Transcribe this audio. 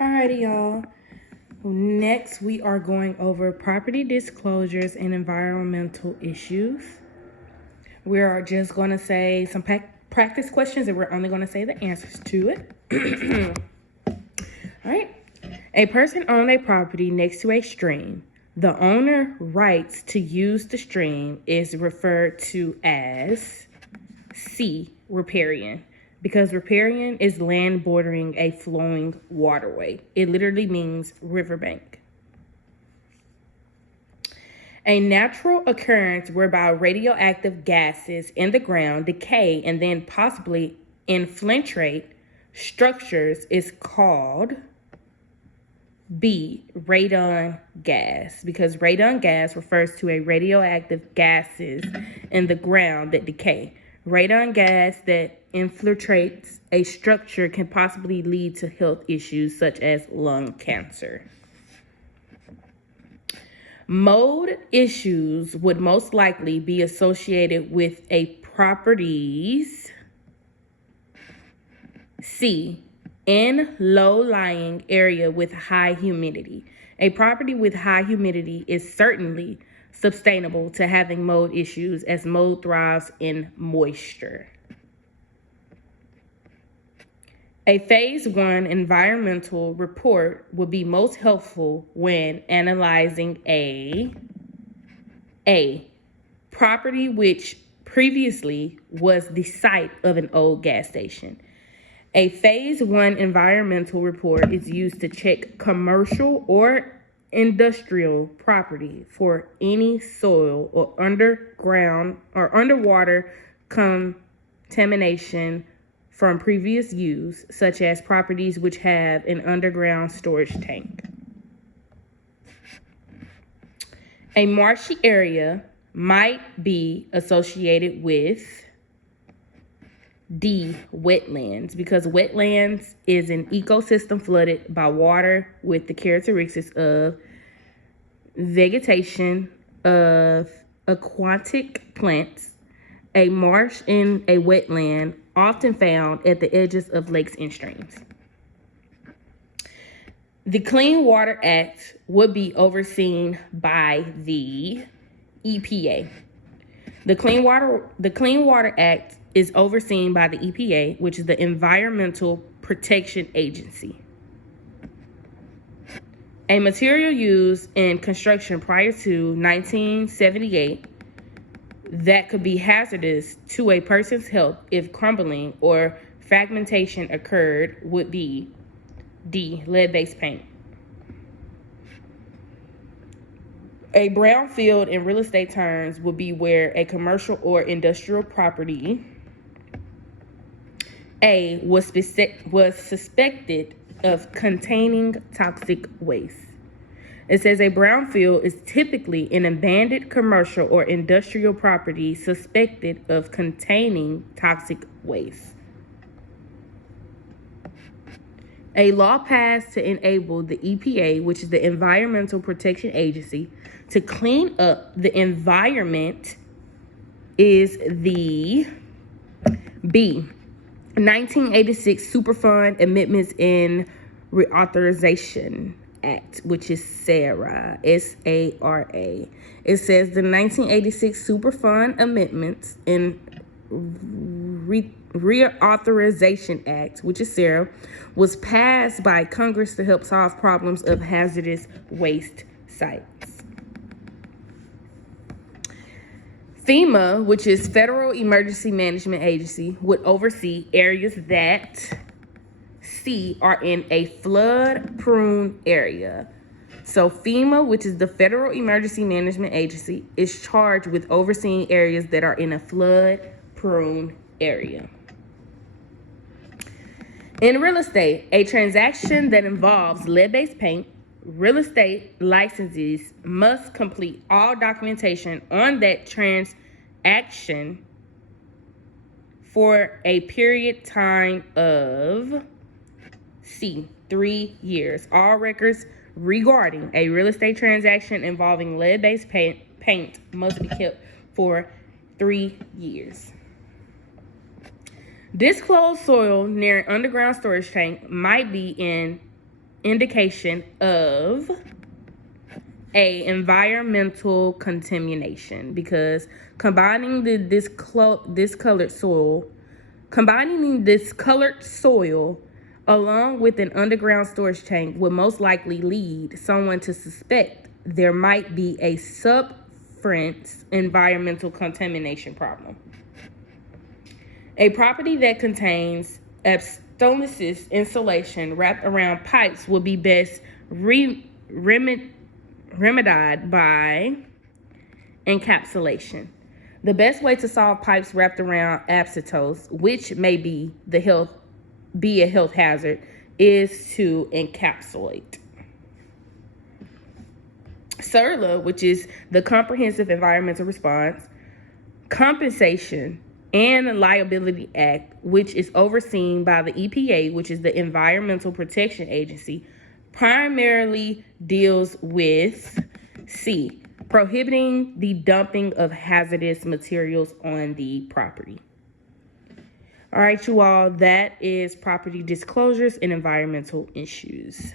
Alrighty, y'all. Next, we are going over property disclosures and environmental issues. We are just going to say some practice questions, and we're only going to say the answers to it. All right. A person owned a property next to a stream. The owner rights to use the stream is referred to as C, riparian, because riparian is land bordering a flowing waterway. It literally means riverbank. A natural occurrence whereby radioactive gases in the ground decay and then possibly infiltrate structures is called B, radon gas, because radon gas refers to a radioactive gases in the ground that decay. Radon gas that infiltrates a structure can possibly lead to health issues such as lung cancer. Mold issues would most likely be associated with a property's C, in low-lying area with high humidity. A property with high humidity is certainly sustainable to having mold issues, as mold thrives in moisture. A Phase 1 environmental report would be most helpful when analyzing a property which previously was the site of an old gas station. A Phase 1 environmental report is used to check commercial or industrial property for any soil or underground or underwater contamination from previous use, such as properties which have an underground storage tank. A marshy area might be associated with D, wetlands, because wetlands is an ecosystem flooded by water with the characteristics of vegetation of aquatic plants. A marsh and a wetland often found at the edges of lakes and streams. The Clean Water Act would be overseen by the EPA. The Clean Water Act is overseen by the EPA, which is the Environmental Protection Agency. A material used in construction prior to 1978 that could be hazardous to a person's health if crumbling or fragmentation occurred would be D, lead-based paint. A brownfield in real estate terms would be where a commercial or industrial property A was suspected of containing toxic waste. It says a brownfield is typically an abandoned commercial or industrial property suspected of containing toxic waste. A law passed to enable the EPA, which is the Environmental Protection Agency, to clean up the environment is the B, 1986 Superfund Amendments and Reauthorization Act, which is SARA, S-A-R-A. It says the 1986 Superfund Amendments and Reauthorization Act, which is SARA, was passed by Congress to help solve problems of hazardous waste sites. FEMA, which is Federal Emergency Management Agency, would oversee areas that C are in a flood-prone area. So FEMA, which is the Federal Emergency Management Agency, is charged with overseeing areas that are in a flood-prone area. In real estate, a transaction that involves lead-based paint, real estate licensees must complete all documentation on that transaction for a period time of C, 3 years. All records regarding a real estate transaction involving lead-based paint must be kept for 3 years. Disclosed soil near an underground storage tank might be in indication of a environmental contamination, because combining this colored soil along with an underground storage tank would most likely lead someone to suspect there might be a subference environmental contamination problem. A property that contains asbestos insulation wrapped around pipes will be best remedied by encapsulation. The best way to solve pipes wrapped around asbestos, which may be a health hazard, is to encapsulate. CERLA, which is the Comprehensive Environmental Response, Compensation, and Liability Act, which is overseen by the EPA, which is the Environmental Protection Agency, primarily deals with C, prohibiting the dumping of hazardous materials on the property. All right, you all, that is property disclosures and environmental issues.